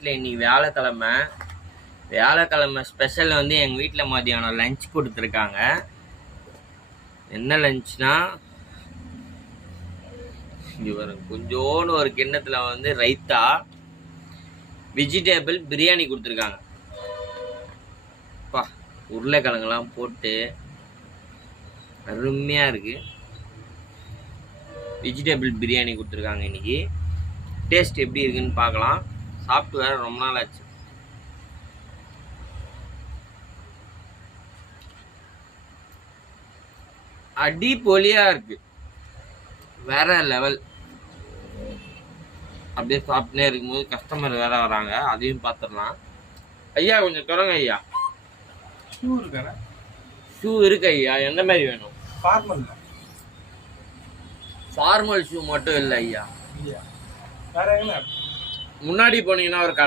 வீட்டில் இன்னைக்கு வியாழக்கிழமை ஸ்பெஷல் வந்து எங்கள் வீட்டில் மதியானம் லஞ்ச் கொடுத்துருக்காங்க. என்ன லஞ்ச்னா, இவர் கொஞ்சோன்னு ஒரு கிண்ணத்தில் வந்து ரைத்தா வெஜிடேபிள் பிரியாணி கொடுத்துருக்காங்க. உருளைக்கிழங்குலாம் போட்டு அருமையாக இருக்குது. வெஜிடேபிள் பிரியாணி கொடுத்துருக்காங்க இன்னைக்கு. டேஸ்ட் எப்படி இருக்குன்னு பார்க்கலாம். சாப்பிட்டு வேற ரொம்ப நாள் ஆச்சு. அடிப்பொலியா இருக்கு, வேற லெவல். அப்படியே சாப்பிட்டுனே இருக்கும்போது கஸ்டமர் வேற வராங்க, அதையும் பார்த்துடலாம். ஐயா கொஞ்சம் தொடங்க ஐயா. ஷூ இருக்கு ஐயா, எந்த மாதிரி வேணும்? ஃபார்மல் ஷூ மட்டும் இல்லை ஐயா. முன்னாடி போனீங்கன்னா ஒரு